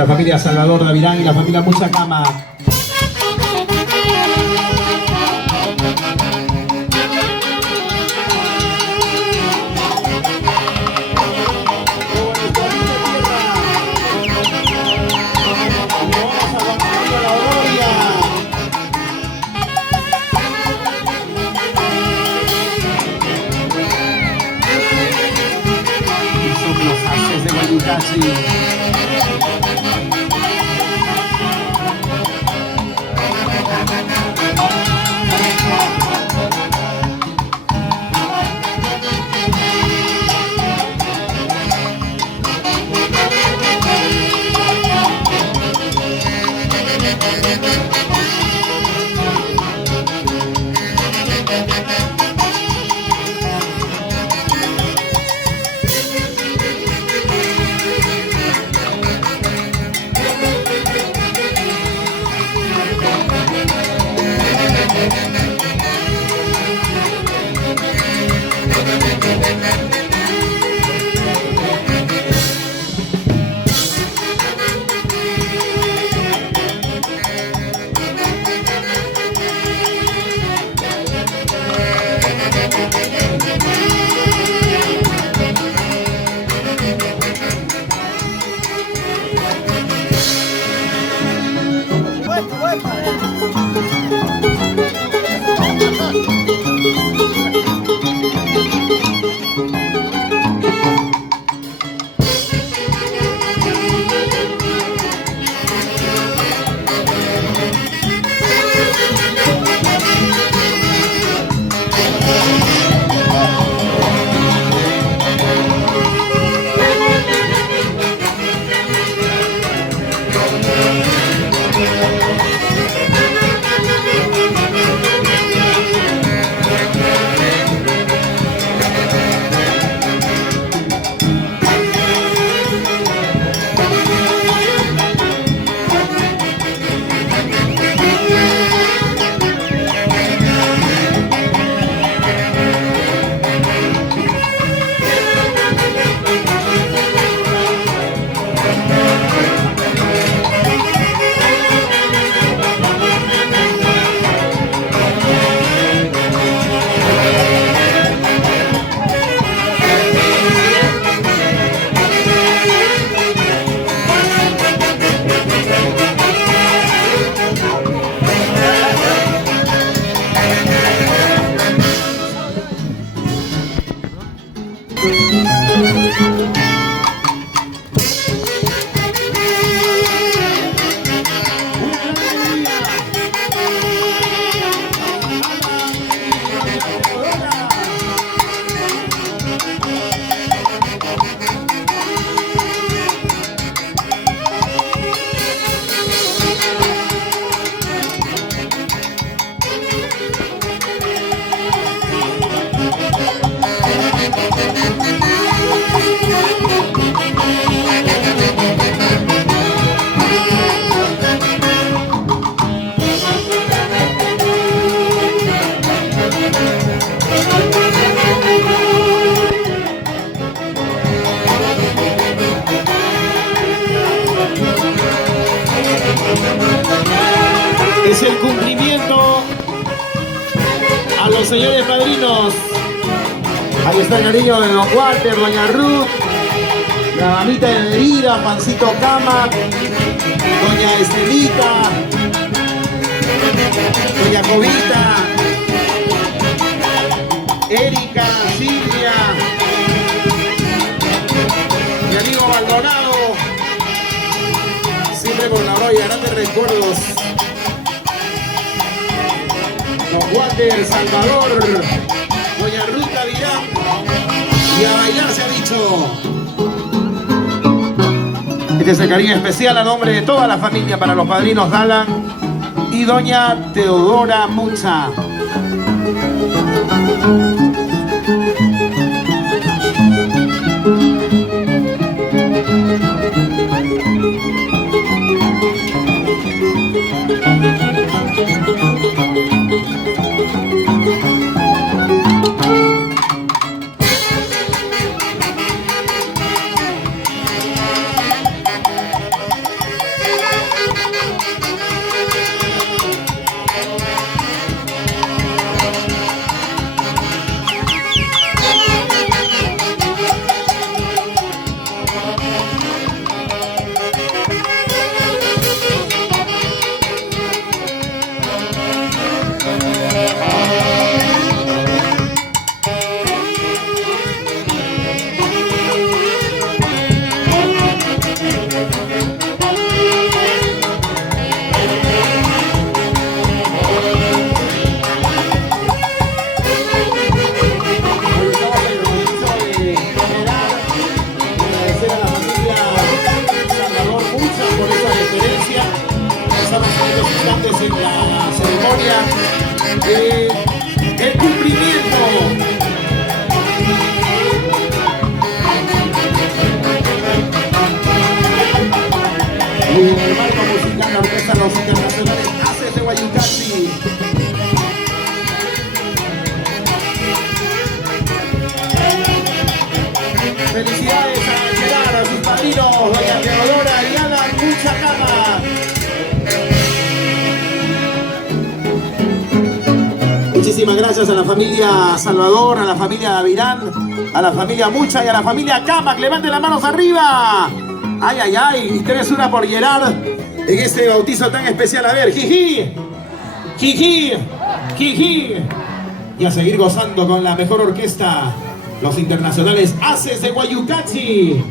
la familia Salvador Davirán y la familia Muchacama. Es el cumplimiento a los señores padrinos. Ahí está el cariño de Don Walter, Doña Ruth, la mamita de Nerida, Pancito Cama, Doña Estelita, Doña Jovita, Erika, Silvia, mi amigo Maldonado, siempre con la roya, grandes recuerdos. Don Walter, Salvador, Doña Ruth Davirán, y a bailar se ha dicho. Este es el cariño especial a nombre de toda la familia para los padrinos Dalan y Doña Teodora Mucha. Muchísimas gracias a la familia Salvador, a la familia Avirán, a la familia Mucha y a la familia Camac. Levanten las manos arriba. Ay, ay, ay. Y 3-1 por Gerard en este bautizo tan especial. A ver, jiji, jiji, jiji. Y a seguir gozando con la mejor orquesta, los internacionales Haces de Guayucachi.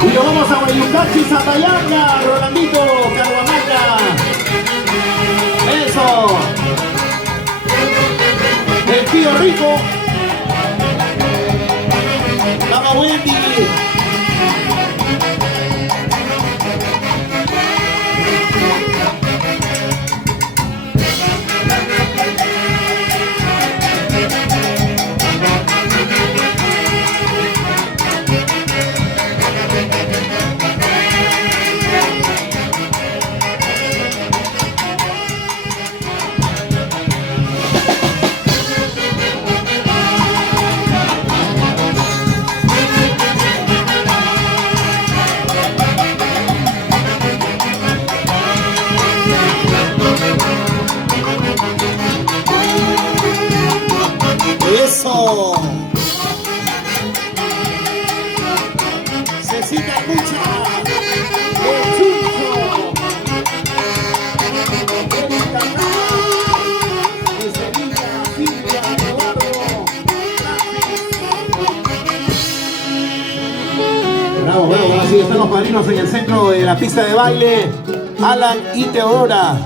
Y nos vamos a Guayucachi, Zapayanga, Rolandito, Carhuamaca. Eso. El tío Rico. Dama Wendy. Eso. Cecita Mucha. El Chucho. Erika Carlos. Eselina, Silvia, Eduardo. Bravo, bravo. Así están los padrinos en el centro de la pista de baile. Alan y Teodora.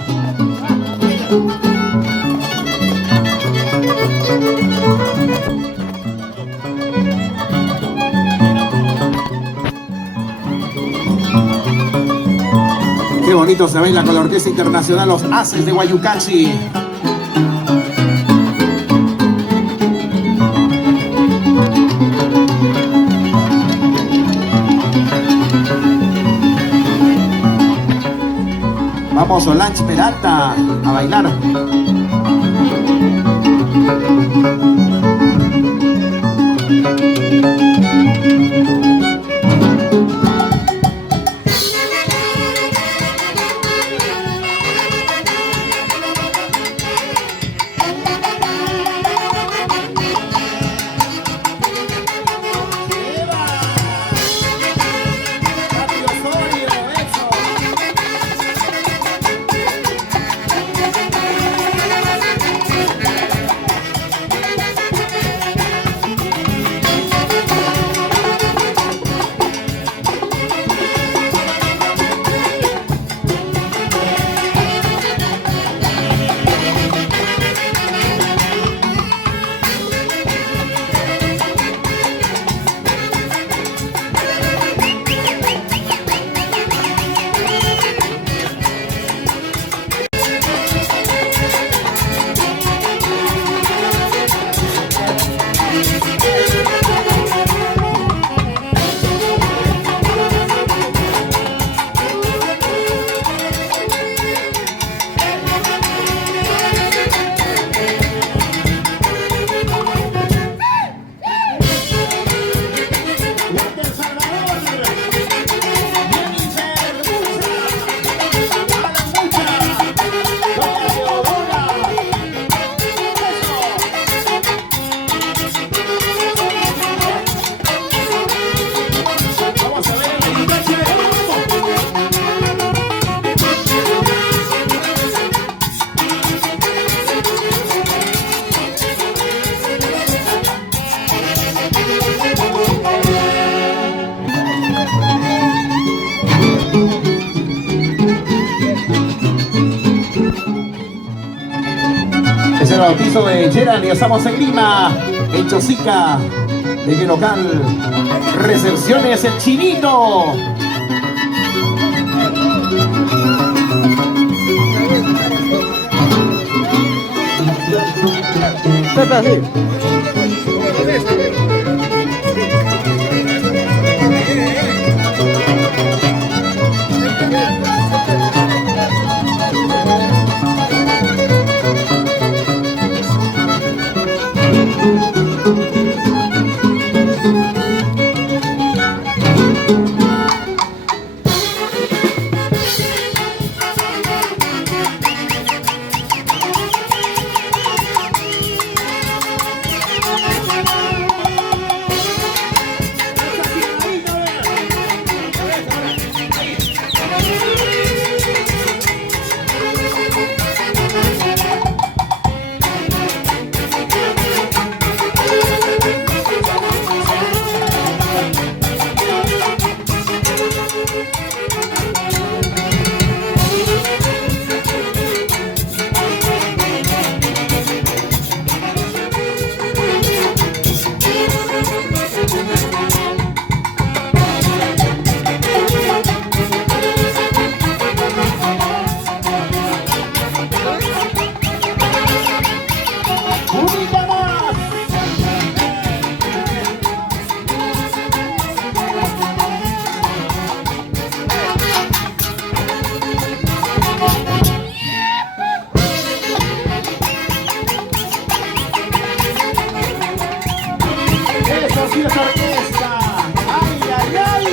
Qué bonito se baila con la Orquesta Internacional Los Haces de Guayucachi. Vamos, Solange Peralta, a bailar. Es el bautizo de Gerard y estamos en Lima, en Chosica, de qué local, Recepciones El Chinito. sonido esta orquesta. ¡Ay, ay, ay!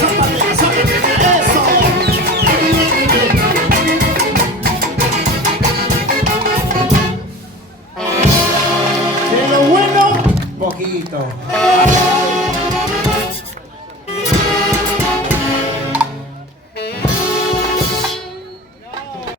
¡Sápate, sápate! ¡Eso! De lo bueno, poquito.